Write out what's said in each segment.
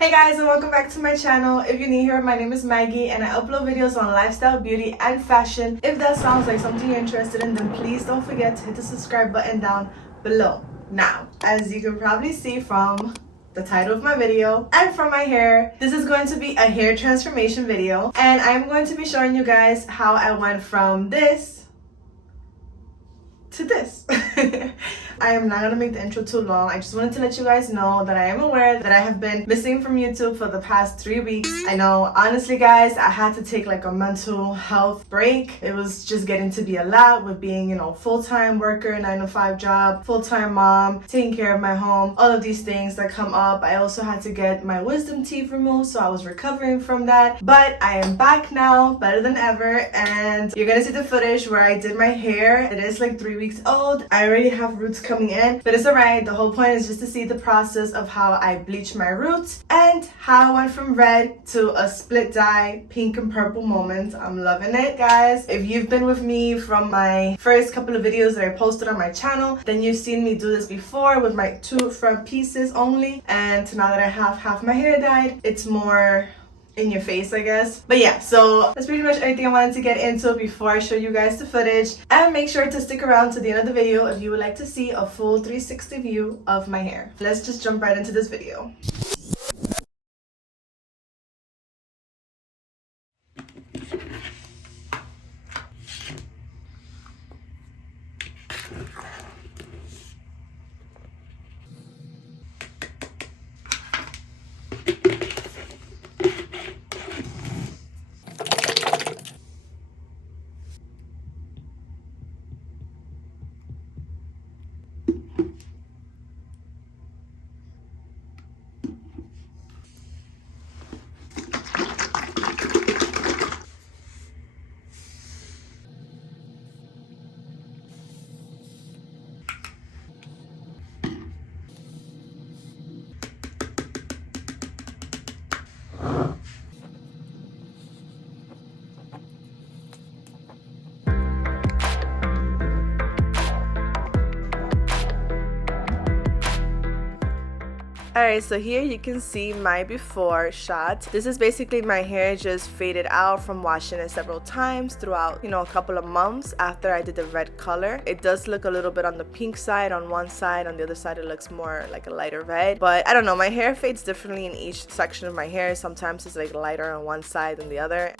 Hey guys, and welcome back to my channel. If you're new here, my name is Maggie and I upload videos on lifestyle, beauty, and fashion. If that sounds like something you're interested in, then please don't forget to hit the subscribe button down below. Now, as you can probably see from the title of my video and from my hair, this is going to be a hair transformation video, and I'm going to be showing you guys how I went from this to this. I am not gonna make the intro too long. I just wanted to let you guys know that I am aware that I have been missing from YouTube for the past 3 weeks. I know, honestly guys, I had to take like a mental health break. It was just getting to be a lot with being, full-time worker, 9-to-5 job, full-time mom, taking care of my home, all of these things that come up. I also had to get my wisdom teeth removed, so I was recovering from that. But I am back now, better than ever, and you're gonna see the footage where I did my hair. It is like 3 weeks old. I already have roots coming in, but it's alright. The whole point is just to see the process of how I bleach my roots and how I went from red to a split dye pink and purple moment. I'm loving it, guys. If you've been with me from my first couple of videos that I posted on my channel, then you've seen me do this before with my 2 front pieces only, and now that I have half my hair dyed, it's more in your face, I guess. But yeah, so that's pretty much everything I wanted to get into before I show you guys the footage. And make sure to stick around to the end of the video if you would like to see a full 360 view of my hair. Let's just jump right into this video. Alright, so here you can see my before shot. This is basically my hair just faded out from washing it several times throughout, a couple of months after I did the red color. It does look a little bit on the pink side on one side, on the other side it looks more like a lighter red. But I don't know, my hair fades differently in each section of my hair. Sometimes it's like lighter on one side than the other,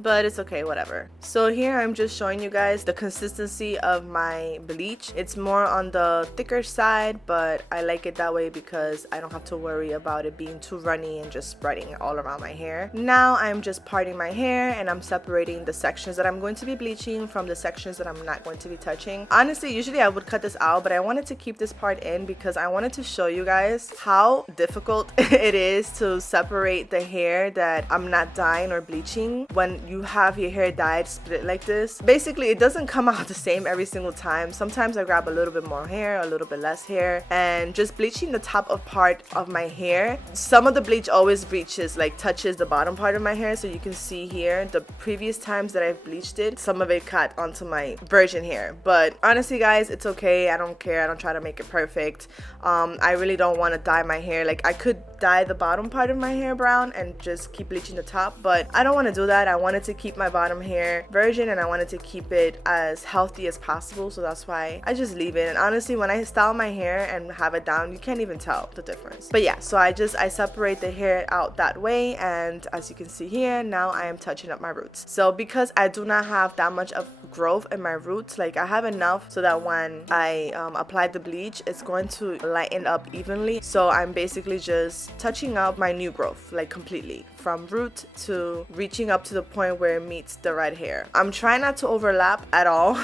but it's okay, whatever. So here I'm just showing you guys the consistency of my bleach. It's more on the thicker side, but I like it that way because I don't have to worry about it being too runny and just spreading all around my hair. Now I'm just parting my hair and I'm separating the sections that I'm going to be bleaching from the sections that I'm not going to be touching. Honestly, usually I would cut this out, but I wanted to keep this part in because I wanted to show you guys how difficult it is to separate the hair that I'm not dyeing or bleaching when you have your hair dyed split like this. Basically, it doesn't come out the same every single time. Sometimes I grab a little bit more hair, a little bit less hair, and just bleaching the top of part of my hair. Some of the bleach always reaches, like touches the bottom part of my hair, so you can see here the previous times that I've bleached it, some of it got onto my virgin hair. But honestly guys, it's okay. I don't care. I don't try to make it perfect. I really don't want to dye my hair. Like, I could dye the bottom part of my hair brown and just keep bleaching the top, but I don't want to do that. I wanted to keep my bottom hair virgin and I wanted to keep it as healthy as possible, so that's why I just leave it. And honestly, when I style my hair and have it down, you can't even tell the difference. But yeah, so I separate the hair out that way, and as you can see here, now I am touching up my roots. So because I do not have that much of growth in my roots, like I have enough so that when I apply the bleach, it's going to lighten up evenly. So I'm basically just touching up my new growth, like completely from root to reaching up to the point where it meets the red hair. I'm trying not to overlap at all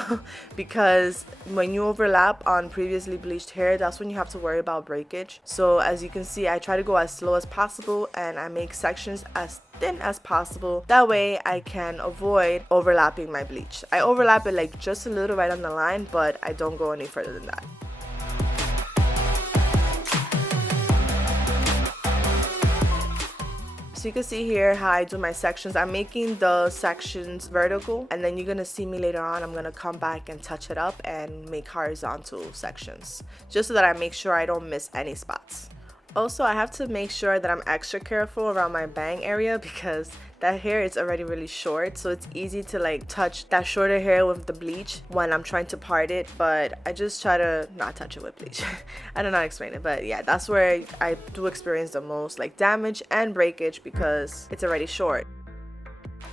because when you overlap on previously bleached hair, that's when you have to worry about breakage. So as you can see, I try to go as slow as possible and I make sections as thin as possible. That way I can avoid overlapping my bleach. I overlap it like just a little right on the line, but I don't go any further than that. So you can see here how I do my sections. I'm making the sections vertical, and then you're gonna see me later on, I'm gonna come back and touch it up and make horizontal sections, just so that I make sure I don't miss any spots. Also, I have to make sure that I'm extra careful around my bang area because that hair is already really short, so it's easy to like touch that shorter hair with the bleach when I'm trying to part it, but I just try to not touch it with bleach. I don't know how to explain it, but yeah, that's where I do experience the most like damage and breakage because it's already short.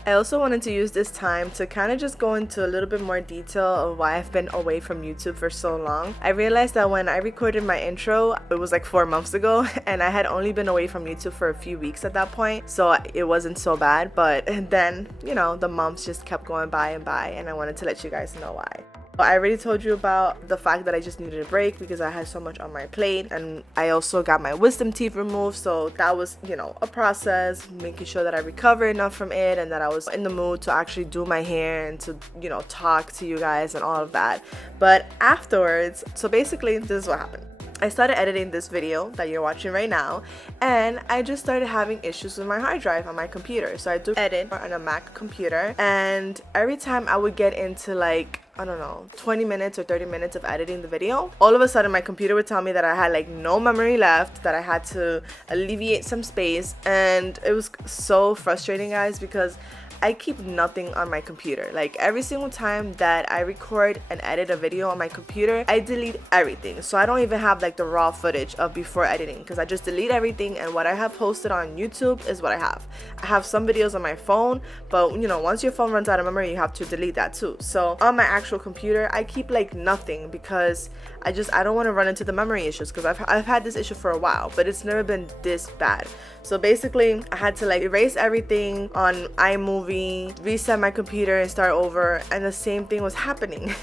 I also wanted to use this time to kind of just go into a little bit more detail of why I've been away from YouTube for so long. I realized that when I recorded my intro, it was like 4 months ago, and I had only been away from YouTube for a few weeks at that point, so it wasn't so bad. But then, you know, the months just kept going by and by, and I wanted to let you guys know why. I already told you about the fact that I just needed a break because I had so much on my plate, and I also got my wisdom teeth removed, so that was, you know, a process, making sure that I recovered enough from it and that I was in the mood to actually do my hair and to, you know, talk to you guys and all of that. But afterwards, so basically this is what happened. I started editing this video that you're watching right now, and I just started having issues with my hard drive on my computer. So I do edit on a Mac computer, and every time I would get into like, I don't know, 20 minutes or 30 minutes of editing the video, all of a sudden my computer would tell me that I had like no memory left, that I had to alleviate some space, and it was so frustrating, guys, because I keep nothing on my computer. Like every single time that I record and edit a video on my computer, I delete everything. So I don't even have like the raw footage of before editing because I just delete everything, and what I have posted on YouTube is what I have. I have some videos on my phone, but you know, once your phone runs out of memory, you have to delete that too. So on my actual computer, I keep like nothing because I don't want to run into the memory issues because I've had this issue for a while, but it's never been this bad. So basically I had to like erase everything on iMovie, reset my computer and start over, and the same thing was happening.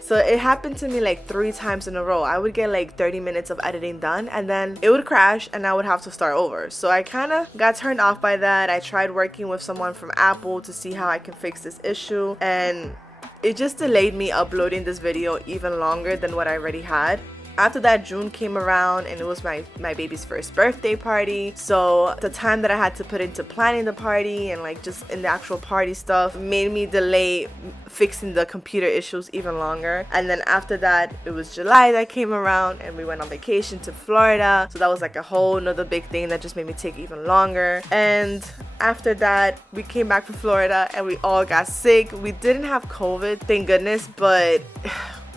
So it happened to me like 3 times in a row. I would get like 30 minutes of editing done and then it would crash and I would have to start over. So I kind of got turned off by that. I tried working with someone from Apple to see how I can fix this issue, and it just delayed me uploading this video even longer than what I already had. After that, June came around and it was my baby's first birthday party. So the time that I had to put into planning the party and like just in the actual party stuff made me delay fixing the computer issues even longer. And then after that, it was July that came around and we went on vacation to Florida. So that was like a whole nother big thing that just made me take even longer. And after that, we came back from Florida and we all got sick. We didn't have COVID, thank goodness, but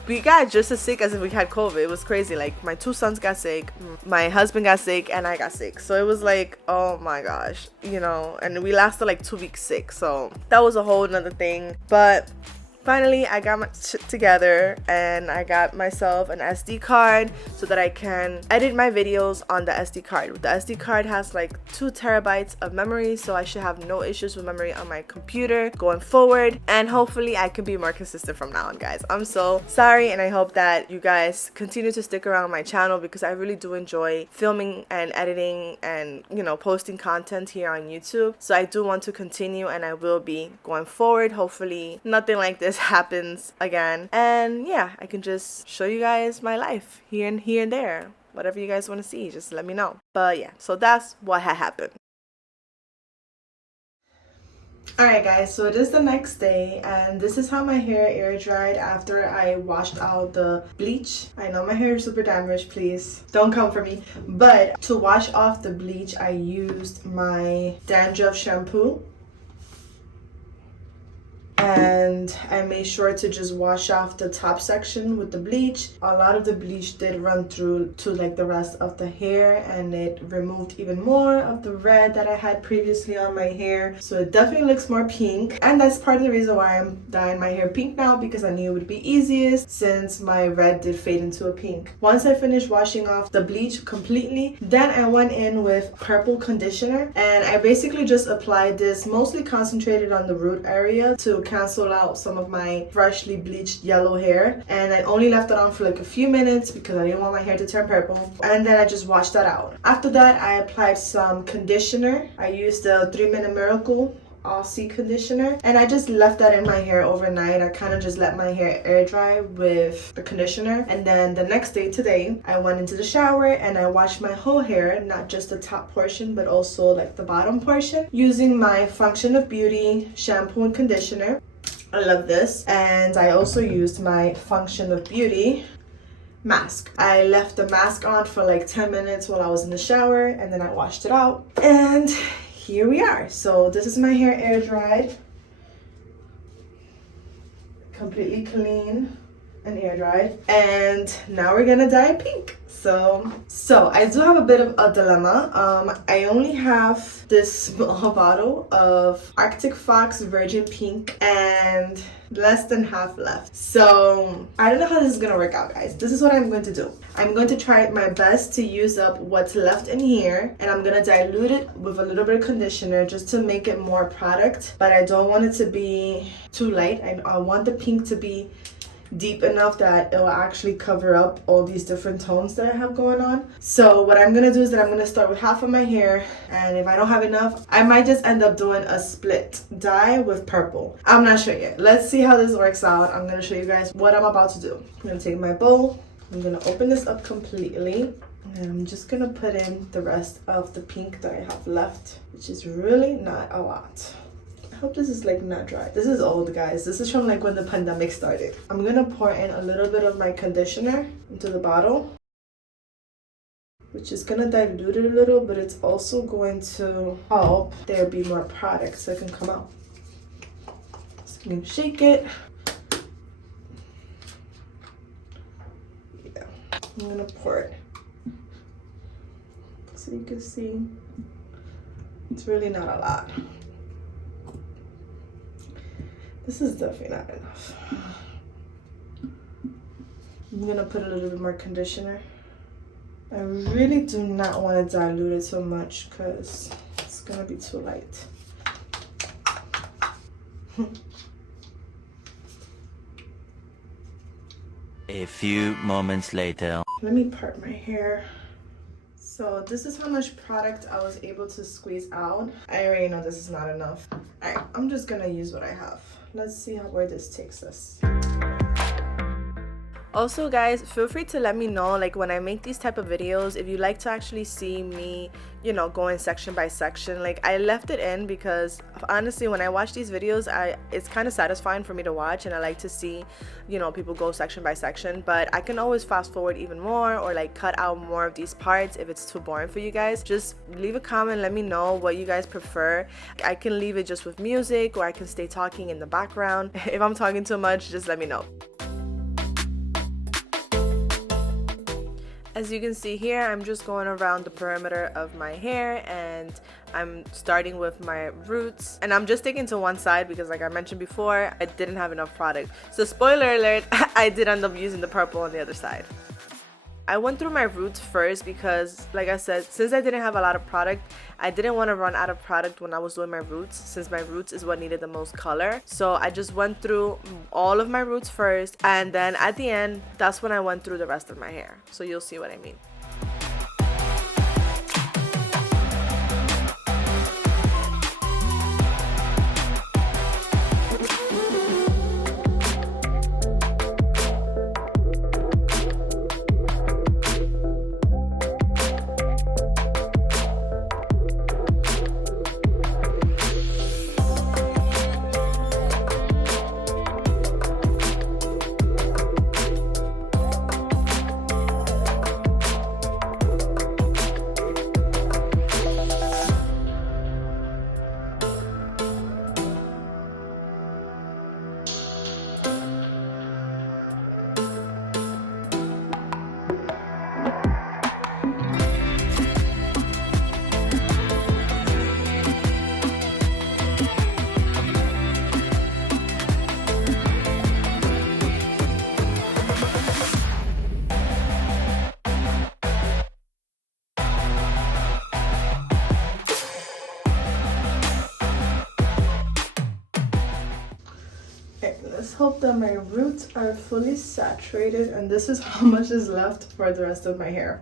we got just as sick as if we had COVID. It was crazy. Like my 2 sons got sick, my husband got sick, and I got sick. So it was like, oh my gosh, you know, and we lasted like 2 weeks sick. So that was a whole nother thing. But finally, I got my shit together and I got myself an SD card so that I can edit my videos on the SD card. The SD card has like 2 terabytes of memory, so I should have no issues with memory on my computer going forward, and hopefully I can be more consistent from now on, guys. I'm so sorry, and I hope that you guys continue to stick around my channel because I really do enjoy filming and editing and, you know, posting content here on YouTube. So I do want to continue, and I will be going forward. Hopefully nothing like this happens again, and yeah, I can just show you guys my life here and there. Whatever you guys want to see, just let me know. But yeah, so that's what had happened. Alright guys, so it is the next day and this is how my hair air dried after I washed out the bleach. I know my hair is super damaged, please don't come for me. But to wash off the bleach, I used my dandruff shampoo. And I made sure to just wash off the top section with the bleach. A lot of the bleach did run through to like the rest of the hair, and it removed even more of the red that I had previously on my hair. So it definitely looks more pink, and that's part of the reason why I'm dyeing my hair pink now, because I knew it would be easiest since my red did fade into a pink. Once I finished washing off the bleach completely, then I went in with purple conditioner, and I basically just applied this mostly concentrated on the root area to cancel out some of my freshly bleached yellow hair, and I only left it on for like a few minutes because I didn't want my hair to turn purple, and then I just washed that out. After that, I applied some conditioner. I used the 3 Minute Miracle Aussie conditioner, and I just left that in my hair overnight. I kind of just let my hair air dry with the conditioner, and then the next day, today, I went into the shower and I washed my whole hair, not just the top portion but also like the bottom portion, using my Function of Beauty shampoo and conditioner. I love this. And I also used my Function of Beauty mask. I left the mask on for like 10 minutes while I was in the shower, and then I washed it out, and here we are. So this is my hair air dried, completely clean and air dried, and now we're gonna dye pink. So I do have a bit of a dilemma. I only have this small bottle of Arctic Fox Virgin Pink and less than half left. So I don't know how this is gonna work out, guys. This is what I'm going to do. I'm going to try my best to use up what's left in here, and I'm gonna dilute it with a little bit of conditioner just to make it more product, but I don't want it to be too light. I want the pink to be deep enough that it will actually cover up all these different tones that I have going on. So what I'm gonna do is that I'm gonna start with half of my hair, and if I don't have enough, I might just end up doing a split dye with purple. I'm not sure yet. Let's see how this works out. I'm gonna show you guys what I'm about to do. I'm gonna take my bowl, I'm gonna open this up completely, and I'm just gonna put in the rest of the pink that I have left, which is really not a lot. I hope this is like not dry. This is old, guys. This is from like when the pandemic started. I'm gonna pour in a little bit of my conditioner into the bottle, which is gonna dilute it a little, but it's also going to help there be more product so it can come out. Just gonna shake it. Yeah, I'm gonna pour it so you can see it's really not a lot. This is definitely not enough. I'm gonna put a little bit more conditioner. I really do not want to dilute it so much because it's gonna be too light. A few moments later. Let me part my hair. So this is how much product I was able to squeeze out. I already know this is not enough. Alright, I'm just gonna use what I have. Let's see where this takes us. Also, guys, feel free to let me know, like, when I make these type of videos, if you like to actually see me, you know, going section by section. Like, I left it in because honestly, when I watch these videos, it's kind of satisfying for me to watch, and I like to see, you know, people go section by section. But I can always fast forward even more, or like cut out more of these parts if it's too boring for you guys. Just leave a comment, let me know what you guys prefer. I can leave it just with music, or I can stay talking in the background. If I'm talking too much, just let me know. As you can see here, I'm just going around the perimeter of my hair, and I'm starting with my roots, and I'm just sticking to one side because, like I mentioned before, I didn't have enough product. So spoiler alert, I did end up using the purple on the other side. I went through my roots first because, like I said, since I didn't have a lot of product, I didn't want to run out of product when I was doing my roots, since my roots is what needed the most color. So I just went through all of my roots first, and then at the end, that's when I went through the rest of my hair. So you'll see what I mean. Let's hope that my roots are fully saturated, and this is how much is left for the rest of my hair.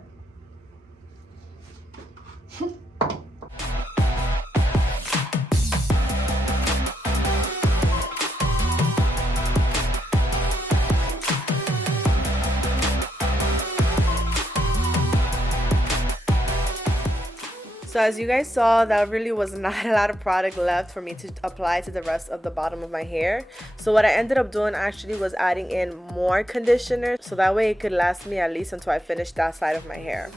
So So as you guys saw, that really was not a lot of product left for me to apply to the rest of the bottom of my hair. So what I ended up doing actually was adding in more conditioner, so that way it could last me at least until I finish that side of my hair.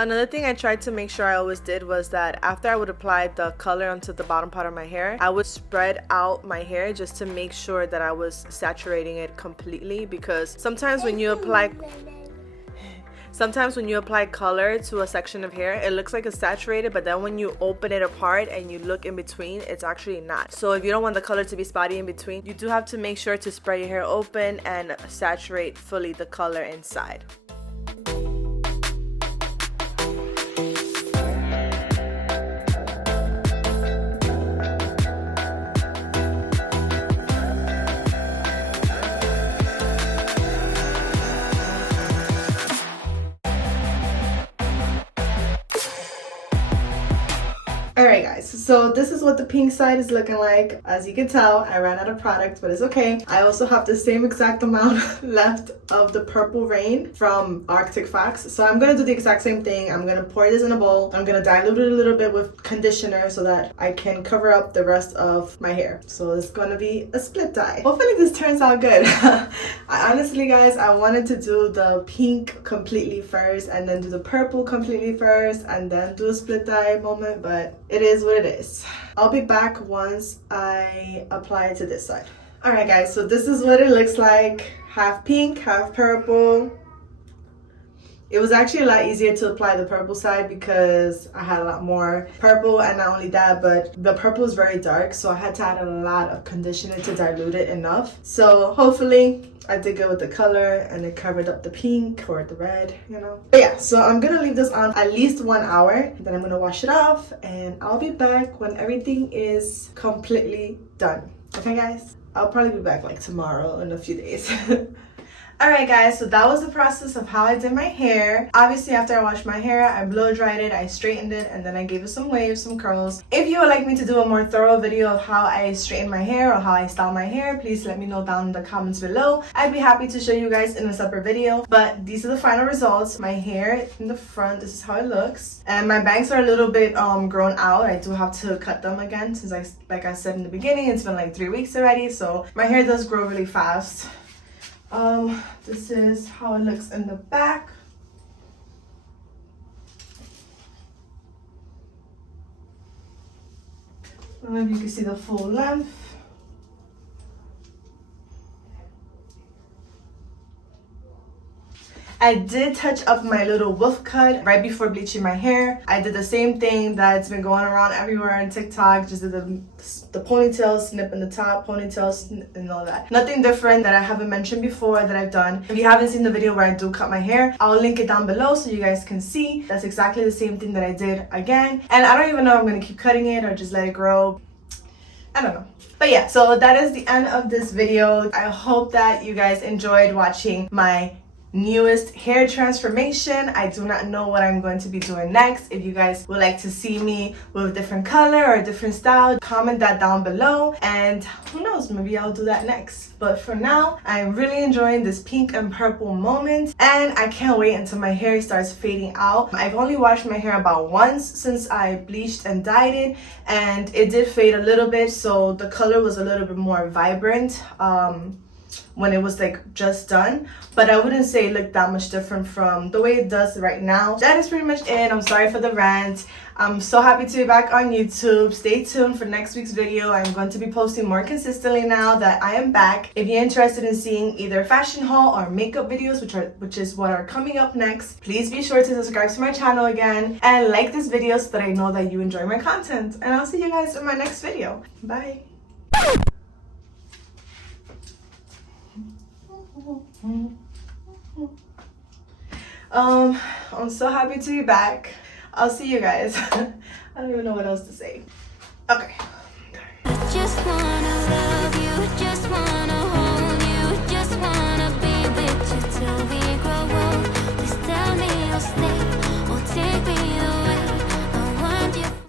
Another thing I tried to make sure I always did was that after I would apply the color onto the bottom part of my hair, I would spread out my hair just to make sure that I was saturating it completely, because sometimes when you apply color to a section of hair, it looks like it's saturated, but then when you open it apart and you look in between, it's actually not. So if you don't want the color to be spotty in between, you do have to make sure to spread your hair open and saturate fully the color inside. Alright guys, so this is what the pink side is looking like. As you can tell, I ran out of product, but it's okay. I also have the same exact amount left of the Purple Rain from Arctic Fox. So I'm going to do the exact same thing. I'm going to pour this in a bowl. I'm going to dilute it a little bit with conditioner so that I can cover up the rest of my hair. So it's going to be a split dye. Hopefully this turns out good. Honestly guys, I wanted to do the pink completely first and then do the purple completely first and then do a split dye moment, but it is what it is. I'll be back once I apply it to this side. Alright guys, so this is what it looks like. Half pink, half purple. It was actually a lot easier to apply the purple side because I had a lot more purple, and not only that, but the purple is very dark, so I had to add a lot of conditioner to dilute it enough. So hopefully I did good with the color and it covered up the pink or the red, you know. But yeah, so I'm gonna leave this on at least 1 hour, then I'm gonna wash it off and I'll be back when everything is completely done. Okay guys? I'll probably be back like tomorrow in a few days. Alright guys, so that was the process of how I did my hair. Obviously after I washed my hair, I blow dried it, I straightened it, and then I gave it some waves, some curls. If you would like me to do a more thorough video of how I straighten my hair or how I style my hair, please let me know down in the comments below. I'd be happy to show you guys in a separate video. But these are the final results. My hair in the front, this is how it looks. And my bangs are a little bit grown out. I do have to cut them again since like I said in the beginning, it's been like 3 weeks already. So my hair does grow really fast. This is how it looks in the back. I don't know if you can see the full length. I did touch up my little wolf cut right before bleaching my hair. I did the same thing that's been going around everywhere on TikTok. Just did the ponytail snip in the top, ponytail snip and all that. Nothing different that I haven't mentioned before that I've done. If you haven't seen the video where I do cut my hair, I'll link it down below so you guys can see. That's exactly the same thing that I did again. And I don't even know if I'm gonna keep cutting it or just let it grow. I don't know. But yeah, so that is the end of this video. I hope that you guys enjoyed watching my newest hair transformation. I do not know what I'm going to be doing next. If you guys would like to see me with a different color or a different style, comment that down below, and who knows, maybe I'll do that next. But for now, I'm really enjoying this pink and purple moment, and I can't wait until my hair starts fading out. I've only washed my hair about once since I bleached and dyed it, and it did fade a little bit, so the color was a little bit more vibrant when it was like just done, but I wouldn't say it looked that much different from the way it does right now. That is pretty much it. I'm sorry for the rant. I'm so happy to be back on YouTube. Stay tuned for next week's video. I'm going to be posting more consistently now that I am back. If you're interested in seeing either fashion haul or makeup videos, which is what are coming up next, please be sure to subscribe to my channel again and like this video so that I know that you enjoy my content. And I'll see you guys in my next video. Bye. I'm so happy to be back. I'll see you guys. I don't even know what else to say. Okay.